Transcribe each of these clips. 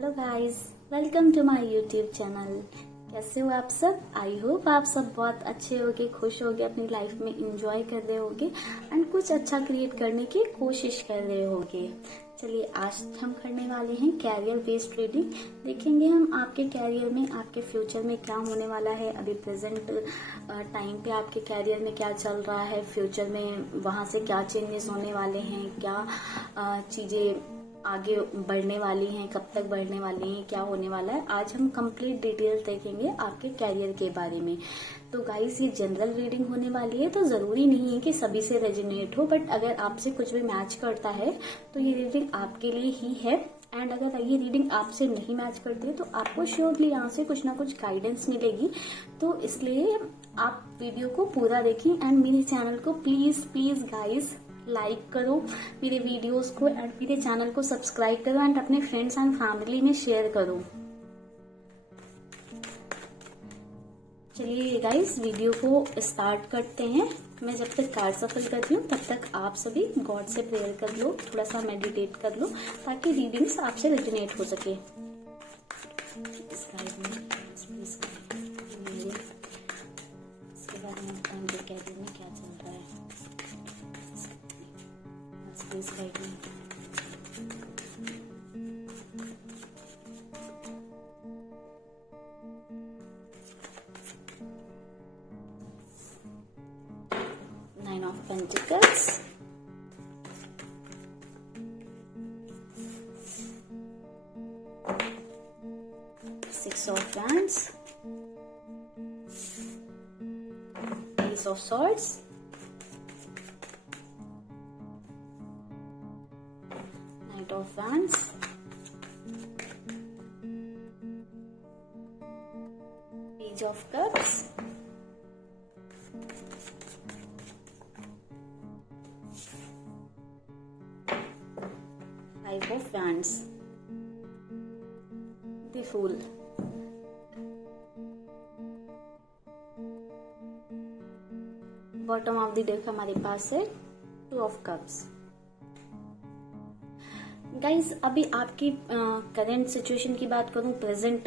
Hello guys, welcome to my YouTube channel. कैसे हो आप सब? आई होप आप सब बहुत अच्छे होगे, खुश होगे, अपनी लाइफ में इंजॉय कर रहे होगे एंड कुछ अच्छा क्रिएट करने की कोशिश कर रहे होगे। चलिए, आज हम करने वाले हैं कैरियर बेस्ड रीडिंग। देखेंगे हम आपके कैरियर में, आपके फ्यूचर में क्या होने वाला है। अभी प्रेजेंट टाइम पे आपके कैरियर में क्या चल रहा है, फ्यूचर में वहां से क्या चेंजेस होने वाले हैं, क्या चीजें आगे बढ़ने वाली हैं, कब तक बढ़ने वाली हैं, क्या होने वाला है। आज हम कंप्लीट डिटेल देखेंगे आपके कैरियर के बारे में। तो गाइस, ये जनरल रीडिंग होने वाली है, तो जरूरी नहीं है कि सभी से रेजोनेट हो, बट अगर आपसे कुछ भी मैच करता है तो ये रीडिंग आपके लिए ही है। एंड अगर ये रीडिंग आपसे नहीं मैच करती है तो आपको श्योरली यहाँ से कुछ ना कुछ गाइडेंस मिलेगी। तो इसलिए आप वीडियो को पूरा देखें एंड मेरे चैनल को प्लीज प्लीज गाइस लाइक करो, मेरे वीडियोस को एंड मेरे चैनल को सब्सक्राइब करो एंड अपने फ्रेंड्स एंड फैमिली में शेयर करो। चलिए गाइस, वीडियो को स्टार्ट करते हैं। मैं जब तक कार्ड सफल करती हूँ तब तक आप सभी गॉड से प्रेयर कर लो, थोड़ा सा मेडिटेट कर लो ताकि रीडिंग्स आपसे रेजोनेट हो सके। इसके बाद में आपके कैरियर में क्या चल रहा है, please guide me. Nine of Pentacles, Six of Wands, Ace of Swords, Knight of Wands, Page of Cups, Five of Wands, the Fool, bottom of the deck हमारे पास है टू ऑफ कप्स। गाइज, अभी आपकी current situation की बात करूं, present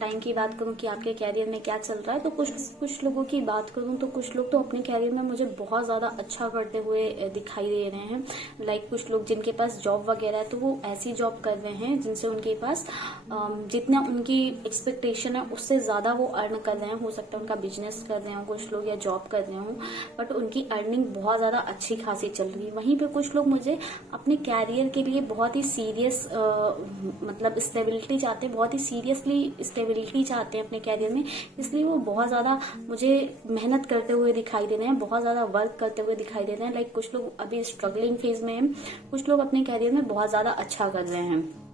time की बात करूं कि आपके कैरियर में क्या चल रहा है, तो कुछ लोगों की बात करूं तो कुछ लोग तो अपने कैरियर में मुझे बहुत ज्यादा अच्छा करते हुए दिखाई दे रहे हैं। लाइक कुछ लोग जिनके पास जॉब वगैरह है तो वो ऐसी जॉब कर रहे हैं जिनसे उनके पास जितना उनकी एक्सपेक्टेशन है उससे ज्यादा वो अर्न कर रहे हैं। हो सकता है उनका बिजनेस कर रहे हो कुछ लोग या जॉब कर रहे हो, बट उनकी अर्निंग बहुत ज्यादा अच्छी खासी चल रही है। वहीं पे कुछ लोग मुझे अपने कैरियर के लिए बहुत ही सीरियस मतलब स्टेबिलिटी चाहते हैं, बहुत ही सीरियसली स्टेबिलिटी चाहते हैं अपने कैरियर में, इसलिए वो बहुत ज्यादा मुझे मेहनत करते हुए दिखाई दे रहे हैं, बहुत ज्यादा वर्क करते हुए दिखाई दे रहे हैं। लाइक कुछ लोग अभी स्ट्रगलिंग फेज में हैं, कुछ लोग अपने कैरियर में बहुत ज्यादा अच्छा कर रहे हैं।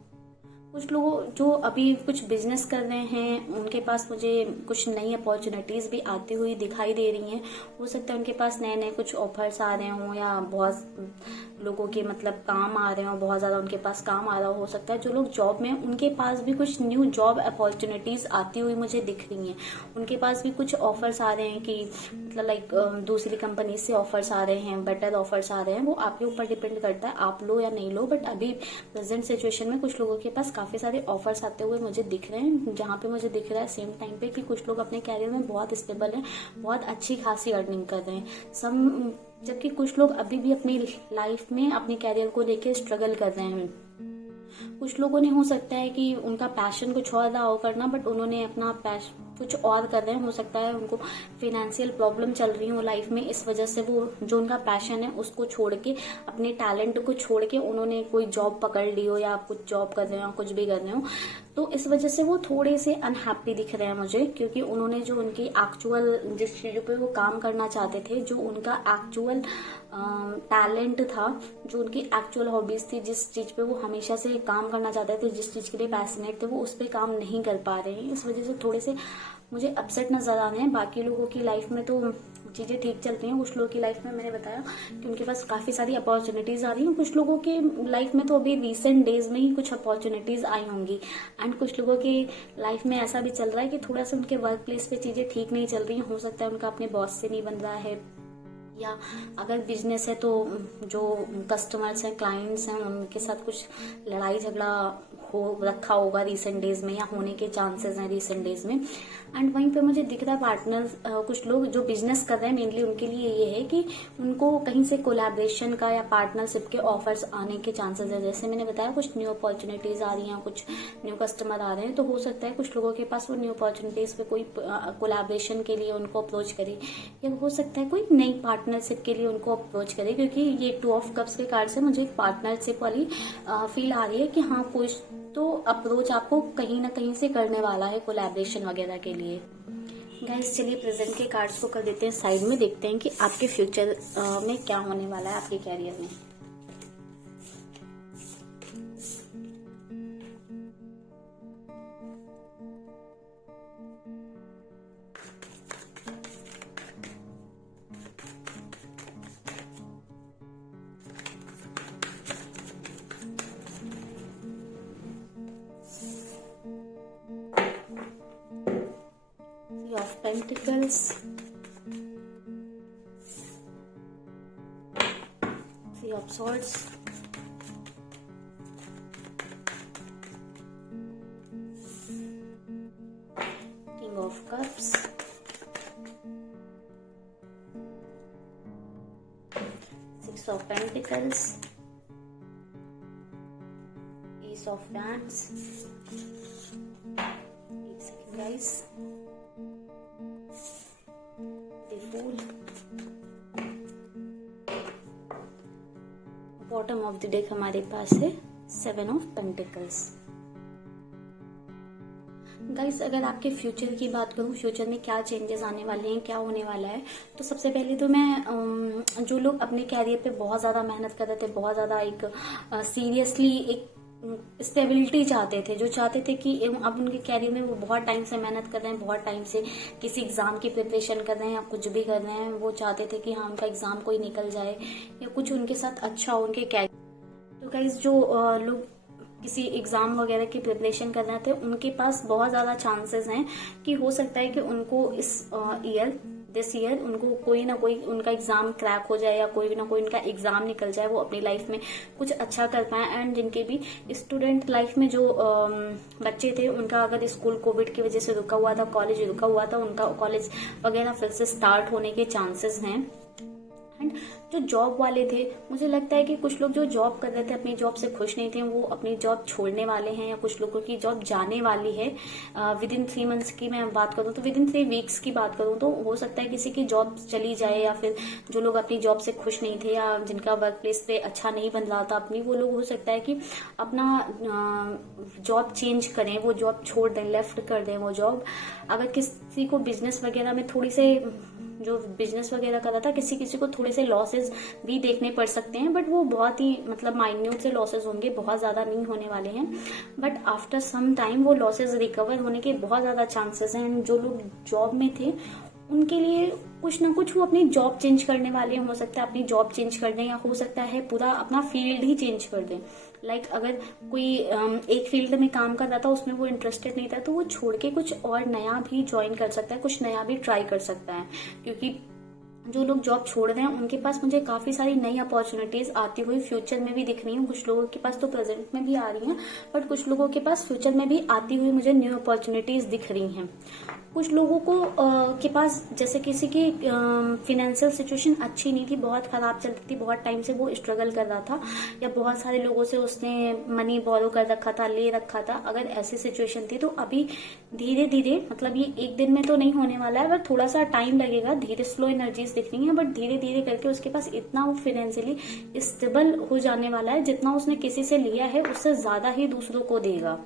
कुछ लोग जो अभी कुछ बिजनेस कर रहे हैं उनके पास मुझे कुछ नई अपॉर्चुनिटीज भी आती हुई दिखाई दे रही हैं। हो सकता है उनके पास नए नए कुछ ऑफर्स आ रहे हों या बहुत लोगों के मतलब काम आ रहे हो, बहुत ज्यादा उनके पास काम आ रहा हो सकता है जो लोग जॉब में उनके पास भी कुछ न्यू जॉब अपॉर्चुनिटीज आती हुई मुझे दिख रही हैं। उनके पास भी कुछ ऑफर्स आ रहे हैं कि मतलब लाइक दूसरी कंपनी से ऑफर्स आ रहे हैं, बेटर ऑफर्स आ रहे हैं। वो आपके ऊपर डिपेंड करता है आप लो या नहीं लो, बट अभी प्रेजेंट सिचुएशन में कुछ लोगों के पास काफी सारे ऑफर्स आते हुए मुझे दिख रहे हैं, जहाँ पे मुझे दिख रहा है सेम टाइम पे कि कुछ लोग अपने कैरियर में बहुत स्टेबल हैं, बहुत अच्छी खासी अर्निंग कर रहे हैं। जबकि कुछ लोग अभी भी अपनी लाइफ में अपने कैरियर को लेकर स्ट्रगल कर रहे हैं। कुछ लोगों ने हो सकता है कि उनका पैशन कुछ और रहा हो करना, बट उन्होंने अपना पैशन कुछ और कर रहे हैं। हो सकता है उनको फाइनेंशियल प्रॉब्लम चल रही हो लाइफ में, इस वजह से वो जो उनका पैशन है उसको छोड़ के, अपने टैलेंट को छोड़ के उन्होंने कोई जॉब पकड़ ली हो या कुछ जॉब कर रहे हो, कुछ भी कर रहे हो, तो इस वजह से वो थोड़े से अनहैप्पी दिख रहे हैं मुझे। क्योंकि उन्होंने जो उनकी एक्चुअल जिस चीजों पे वो काम करना चाहते थे, जो उनका एक्चुअल टैलेंट था, जो उनकी एक्चुअल हॉबीज थी, जिस चीज पे वो हमेशा से काम करना चाहते थे, जिस चीज के लिए पैशनेट थे, वो उस पर काम नहीं कर पा रहे हैं। इस वजह से थोड़े से मुझे अपसेट नजर आ रहे हैं। बाकी लोगों की लाइफ में तो चीजें ठीक चल रही हैं। कुछ लोगों की लाइफ में मैंने बताया कि उनके पास काफी सारी अपॉर्चुनिटीज आ रही हैं। कुछ लोगों के लाइफ में तो अभी रिसेंट डेज में ही कुछ अपॉर्चुनिटीज आई होंगी। एंड कुछ लोगों की लाइफ में ऐसा भी चल रहा है कि थोड़ा सा उनके वर्क प्लेस पे चीजें ठीक नहीं चल रही हैं। हो सकता है उनका अपने बॉस से नहीं बन रहा है, या अगर बिजनेस है तो जो कस्टमर्स हैं, क्लाइंट्स हैं, उनके साथ कुछ लड़ाई झगड़ा हो रखा होगा रिसेंट डेज में, या होने के चांसेस हैं रिसेंट डेज में। एंड वहीं पे मुझे दिख रहा है पार्टनर, कुछ लोग जो बिजनेस कर रहे हैं मेनली उनके लिए ये है कि उनको कहीं से कोलैबोरेशन का या पार्टनरशिप के ऑफर्स आने के चांसेस है। जैसे मैंने बताया कुछ न्यू अपॉर्चुनिटीज आ रही हैं, कुछ न्यू कस्टमर आ रहे हैं, तो हो सकता है कुछ लोगों के पास वो न्यू अपॉर्चुनिटीज पे कोई कोलैबोरेशन के लिए उनको अप्रोच करे, या हो सकता है कोई नई पार्टनरशिप के लिए उनको अप्रोच करे, क्योंकि ये 2 ऑफ कप्स के कार्ड से मुझे पार्टनरशिप वाली फील आ रही है कि हाँ कुछ तो अप्रोच आपको कहीं ना कहीं से करने वाला है कोलैबोरेशन वगैरह के लिए। गाइस चलिए प्रेजेंट के कार्ड्स को कर देते हैं साइड में, देखते हैं कि आपके फ्यूचर में क्या होने वाला है आपके कैरियर में। of Pentacles, Three of Swords, King of Cups, Six of Pentacles, Ace of Wands. एक second guys, bottom of the deck हमारे पास है 7 ऑफ पेंटिकल्स। गाइस अगर आपके फ्यूचर की बात करूं, फ्यूचर में क्या चेंजेस आने वाले हैं, क्या होने वाला है, तो सबसे पहले तो मैं जो लोग अपने कैरियर पे बहुत ज़्यादा मेहनत कर रहे थे, बहुत ज़्यादा एक सीरियसली एक स्टेबिलिटी चाहते थे, जो चाहते थे कि अब उनके कैरियर में वो बहुत टाइम से मेहनत कर रहे हैं, बहुत टाइम से किसी एग्जाम की प्रिपरेशन कर रहे हैं या कुछ भी कर रहे हैं, वो चाहते थे कि हाँ उनका एग्जाम कोई निकल जाए या कुछ उनके साथ अच्छा हो उनके कैरियर। तो गाइस जो लोग किसी एग्जाम वगैरह की प्रिपरेशन कर रहे थे, उनके पास बहुत ज्यादा चांसेस हैं कि हो सकता है कि उनको दिस ईयर उनको कोई ना कोई उनका एग्जाम क्रैक हो जाए या कोई ना कोई उनका एग्जाम निकल जाए, वो अपनी लाइफ में कुछ अच्छा कर पाए। एंड जिनके भी स्टूडेंट लाइफ में जो बच्चे थे, उनका अगर स्कूल कोविड की वजह से रुका हुआ था, कॉलेज रुका हुआ था, उनका कॉलेज वगैरह फिर से स्टार्ट होने के चांसेस हैं। एंड जो जॉब वाले थे, मुझे लगता है कि कुछ लोग जो जॉब कर रहे थे अपनी जॉब से खुश नहीं थे, वो अपनी जॉब छोड़ने वाले हैं, या कुछ लोगों की जॉब जाने वाली है। विद इन 3 मंथ्स की मैं बात करूं तो विद इन 3 वीक्स की बात करूं तो हो सकता है किसी की जॉब चली जाए, या फिर जो लोग अपनी जॉब से खुश नहीं थे या जिनका वर्क प्लेस पे अच्छा नहीं बन रहा था अपनी, वो लोग हो सकता है कि अपना जॉब चेंज करें, वो जॉब छोड़ दें, लेफ्ट कर दें वो जॉब। अगर किसी को बिजनेस वगैरह में थोड़ी से जो बिजनेस वगैरह कर रहा था, किसी को थोड़े से लॉसेस भी देखने पड़ सकते हैं, बट वो बहुत ही मतलब माइन्यूट से लॉसेस होंगे, बहुत ज्यादा नहीं होने वाले हैं। बट आफ्टर सम टाइम वो लॉसेस रिकवर होने के बहुत ज्यादा चांसेस हैं। जो लोग जॉब में थे उनके लिए कुछ ना कुछ वो अपनी जॉब चेंज करने वाले हैं, हो सकता है अपनी जॉब चेंज कर दें, या हो सकता है पूरा अपना फील्ड ही चेंज कर दें। लाइक अगर कोई एक फील्ड में काम कर रहा था, उसमें वो इंटरेस्टेड नहीं था, तो वो छोड़ के कुछ और नया भी ज्वाइन कर सकता है, कुछ नया भी ट्राई कर सकता है। क्योंकि जो लोग जॉब छोड़ रहे हैं उनके पास मुझे काफी सारी नई अपॉर्चुनिटीज आती हुई फ्यूचर में भी दिख रही हैं। कुछ लोगों के पास तो प्रेजेंट में भी आ रही हैं, बट कुछ लोगों के पास फ्यूचर में भी आती हुई मुझे न्यू अपॉर्चुनिटीज दिख रही हैं। कुछ लोगों को के पास जैसे किसी की फिनेंशियल सिचुएशन अच्छी नहीं थी, बहुत खराब चलती थी, बहुत टाइम से वो स्ट्रगल कर रहा था, या बहुत सारे लोगों से उसने मनी बोरो कर रखा था, ले रखा था। अगर ऐसी सिचुएशन थी तो अभी धीरे धीरे, मतलब ये एक दिन में तो नहीं होने वाला है, बट थोड़ा सा टाइम लगेगा, धीरे स्लो एनर्जीज दिख रही है, बट धीरे धीरे करके उसके पास इतना वो फाइनेंशियली स्टेबल हो जाने वाला है, जितना उसने किसी से लिया है उससे ज्यादा ही दूसरों को देगा।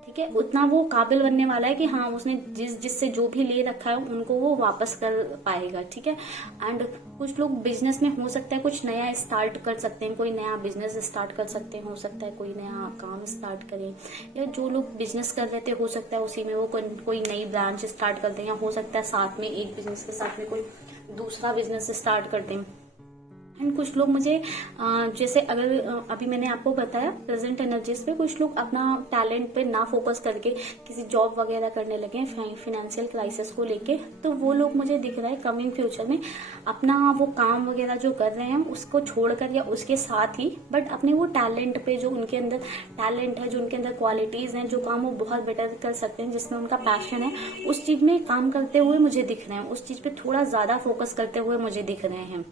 ठीक है, उतना वो काबिल बनने वाला है कि हाँ उसने जिससे जो भी ले रखा है उनको वो वापस कर पाएगा। ठीक है, एंड कुछ लोग बिजनेस में हो सकता है कुछ नया स्टार्ट कर सकते हैं, कोई नया बिजनेस स्टार्ट कर सकते हैं, हो सकता है कोई नया काम स्टार्ट करें, या जो लोग बिजनेस कर रहे थे हो सकता है उसी में वो कोई नई ब्रांच स्टार्ट कर दें, या हो सकता है साथ में एक बिजनेस के साथ में कोई दूसरा बिजनेस स्टार्ट कर दें। एंड कुछ लोग मुझे जैसे अगर अभी मैंने आपको बताया प्रेजेंट एनर्जीज पे कुछ लोग अपना टैलेंट पे ना फोकस करके किसी जॉब वगैरह करने लगे हैं फाइनेंशियल क्राइसिस को लेके, तो वो लोग मुझे दिख रहा है कमिंग फ्यूचर में अपना वो काम वगैरह जो कर रहे हैं उसको छोड़कर या उसके साथ ही बट अपने वो टैलेंट पे, जो उनके अंदर टैलेंट है, जो उनके अंदर क्वालिटीज हैं, जो काम वो बहुत बेटर कर सकते हैं, जिसमें उनका पैशन है, उस चीज में काम करते हुए मुझे दिख रहे हैं, उस चीज पे थोड़ा ज्यादा फोकस करते हुए मुझे दिख रहे हैं।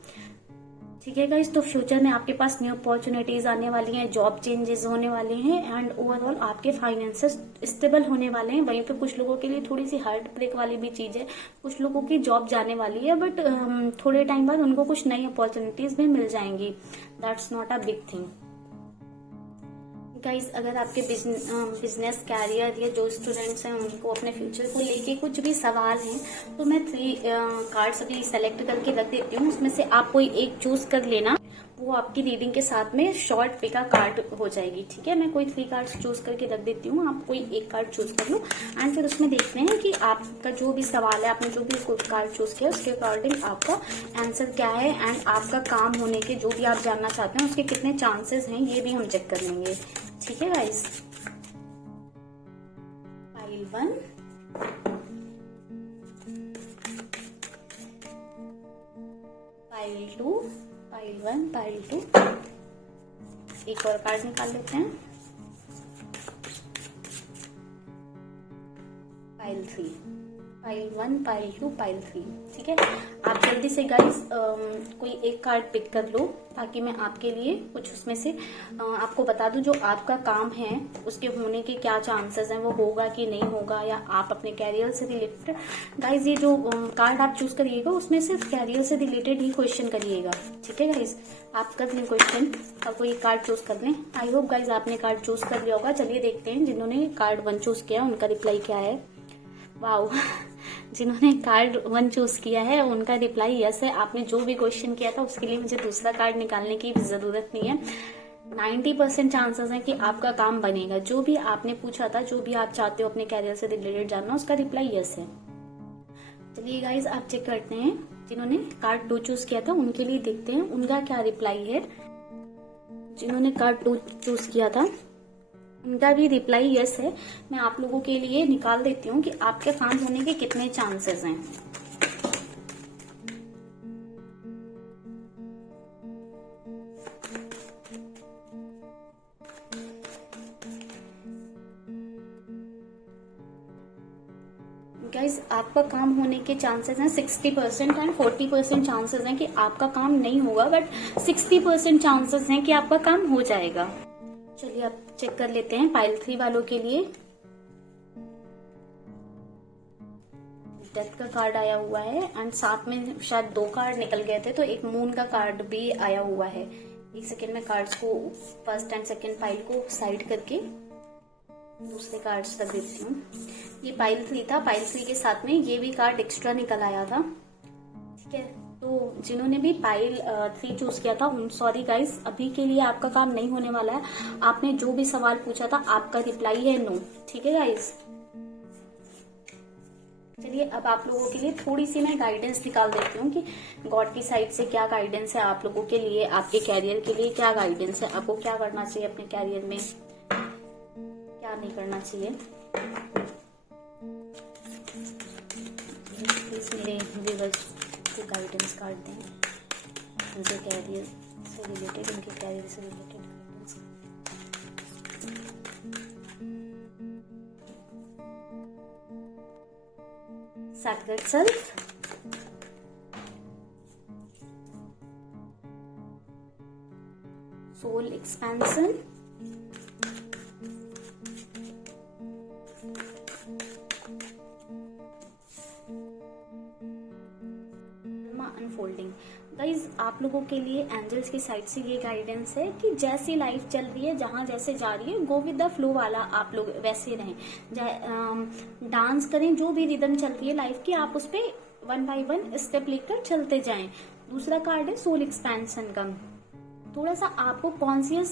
ठीक है गाइस, तो फ्यूचर में आपके पास न्यू अपॉर्चुनिटीज आने वाली हैं, जॉब चेंजेस होने वाले हैं एंड ओवरऑल आपके फाइनेंसेस स्टेबल होने वाले हैं। वहीं पे कुछ लोगों के लिए थोड़ी सी हार्ट ब्रेक वाली भी चीज है, कुछ लोगों की जॉब जाने वाली है बट थोड़े टाइम बाद उनको कुछ नई अपॉर्चुनिटीज भी मिल जाएंगी। That's not a big thing guys. अगर आपके बिजनेस कैरियर या जो स्टूडेंट्स हैं उनको अपने फ्यूचर को लेके कुछ भी सवाल हैं तो मैं 3 कार्ड्स अभी सेलेक्ट करके रख देती हूँ, उसमें से आप कोई एक चूज कर लेना, वो आपकी रीडिंग के साथ में शॉर्ट पे का कार्ड हो जाएगी। ठीक है, मैं कोई 3 कार्ड्स चूज करके रख देती हूँ, आप कोई एक कार्ड चूज कर लो एंड फिर उसमें देखते हैं कि आपका जो भी सवाल है, आपने जो भी कार्ड चूज किया उसके अकॉर्डिंग आपका आंसर क्या है एंड आपका काम होने के जो भी आप जानना चाहते हैं उसके कितने चांसेस हैं ये भी हम चेक कर लेंगे। ठीक है guys, pile 1, pile 2, pile 1, pile 2, एक और कार्ड निकाल लेते हैं, पाइल 3, पाइल 1, पाइल 2, पाइल 3। ठीक है, आप जल्दी से गाइस कोई एक कार्ड पिक कर लो ताकि मैं आपके लिए कुछ उसमें से आपको बता दूं जो आपका काम है उसके होने के क्या चांसेस हैं, वो होगा कि नहीं होगा, या आप अपने कैरियर से रिलेटेड। गाइस ये जो कार्ड आप चूज करिएगा उसमें सिर्फ कैरियर से रिलेटेड ही क्वेश्चन करिएगा। ठीक है गाइस, आप कर लें क्वेश्चन और कोई कार्ड चूज कर लें। आई होप गाइस आपने कार्ड चूज कर लिया होगा। चलिए देखते हैं जिन्होंने कार्ड 1 चूज किया उनका रिप्लाई क्या है। वाओ, जिन्होंने कार्ड 1 चूज किया है उनका रिप्लाई यस है। आपने जो भी क्वेश्चन किया था उसके लिए मुझे दूसरा कार्ड निकालने की जरूरत नहीं है। 90% चांसेस हैं कि आपका काम बनेगा। जो भी आपने पूछा था, जो भी आप चाहते हो अपने कैरियर से रिलेटेड जानना, उसका रिप्लाई यस है। चलिए गाइज आप चेक करते हैं जिन्होंने कार्ड 2 चूज किया था उनके लिए देखते हैं उनका क्या रिप्लाई है। जिन्होंने कार्ड 2 चूज किया था उनका भी रिप्लाई यस है। मैं आप लोगों के लिए निकाल देती हूँ कि आपके काम होने के कितने चांसेस हैं। गाइज आपका काम होने के चांसेस हैं 60% एंड 40% चांसेस हैं कि आपका काम नहीं होगा, बट 60% चांसेस हैं कि आपका काम हो जाएगा। चलिए अब चेक कर लेते हैं पाइल 3 वालों के लिए। डेथ का कार्ड आया हुआ है एंड साथ में शायद 2 कार्ड निकल गए थे तो एक मून का कार्ड भी आया हुआ है। एक सेकेंड में कार्ड्स को फर्स्ट एंड सेकेंड पाइल को साइड करके दूसरे कार्ड्स रख देती हूँ। ये पाइल 3 था, पाइल 3 के साथ में ये भी कार्ड एक्स्ट्रा निकल आया था। ठीक है, तो जिन्होंने भी पाइल 3 चूज किया था उन सॉरी गाइस, अभी के लिए आपका काम नहीं होने वाला है। आपने जो भी सवाल पूछा था आपका रिप्लाई है नो। ठीक है गाइस, चलिए अब आप लोगों के लिए थोड़ी सी मैं गाइडेंस निकाल देती हूँ कि गॉड की साइड से क्या गाइडेंस है आप लोगों के लिए, आपके कैरियर के लिए क्या गाइडेंस है, आपको क्या करना चाहिए अपने कैरियर में, क्या नहीं करना चाहिए। प्लीज मेरे व्यूअर्स को गाइडेंस कार्ड दें, उनके कैरियर से रिलेटेड, उनके कैरियर से related guidance. Sacred self, soul expansion, unfolding. Guys आप लोगों के लिए एंजल्स की साइड से ये गाइडेंस है कि जैसी लाइफ चल रही है, जहां जैसे जा रही है, गो विद द फ्लो वाला आप लोग वैसे रहें। डांस करें, जो भी रिदम चल रही है लाइफ की आप उस पर 1 बाय 1 स्टेप लेकर चलते जाएं। दूसरा कार्ड है सोल एक्सपेंशन का। थोड़ा सा आपको कॉन्शियस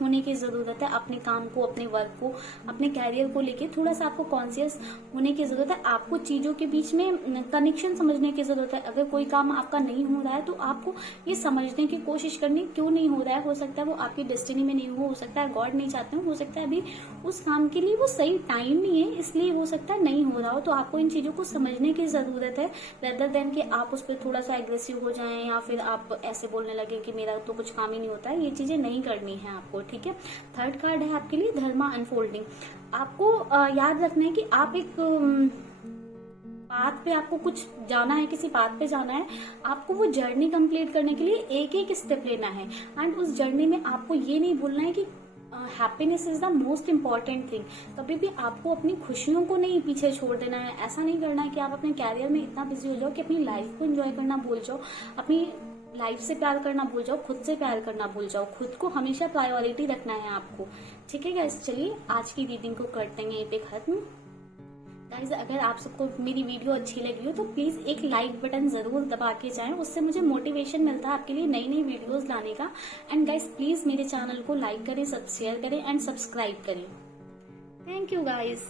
होने की जरूरत है अपने काम को, अपने वर्क को, अपने कैरियर को लेके थोड़ा सा आपको कॉन्शियस होने की जरूरत है। आपको चीजों के बीच में कनेक्शन समझने की जरूरत है। अगर कोई काम आपका नहीं हो रहा है तो आपको ये समझने की कोशिश करनी क्यों नहीं हो रहा है। हो सकता है वो आपकी डेस्टिनी में नहीं हो सकता है गॉड नहीं चाहते हो सकता है अभी उस काम के लिए वो सही टाइम नहीं है, इसलिए हो सकता है नहीं हो रहा हो। तो आपको इन चीजों को समझने की जरूरत है, रेदर देन कि आप उस पर थोड़ा सा एग्रेसिव हो जाएं या फिर आप ऐसे बोलने लगे कि मेरा तो कुछ काम ही नहीं होता है। ये चीजें नहीं करनी है आपको, ठीक है। थर्ड कार्ड है आपके लिए धर्मा अनफोल्डिंग। आपको याद रखना है कि आप एक पाथ पे आपको कुछ जाना है, किसी पाथ पे जाना है, आपको वो जर्नी कंप्लीट करने के लिए एक एक स्टेप लेना है। एंड उस जर्नी में आपको ये नहीं बोलना है कि happiness is the most important thing. कभी भी आपको अपनी खुशियों को नहीं पीछे छोड़ देना है। ऐसा नहीं करना है कि आप अपने कैरियर में इतना बिजी हो जाओ कि अपनी लाइफ को एंजॉय करना भूल जाओ, अपनी लाइफ से प्यार करना भूल जाओ, खुद से प्यार करना भूल जाओ। खुद को हमेशा प्रायोरिटी रखना है आपको, ठीक है गाइस। चलिए आज की रीडिंग को करते हैं यहीं पे खत्म। गाइस अगर आप सबको मेरी वीडियो अच्छी लगी हो तो प्लीज एक लाइक बटन जरूर दबा के जाएं, उससे मुझे मोटिवेशन मिलता है आपके लिए नई नई वीडियोस लाने का। एंड गाइस प्लीज मेरे चैनल को लाइक करें, शेयर करें एंड सब्सक्राइब करें। Thank you guys.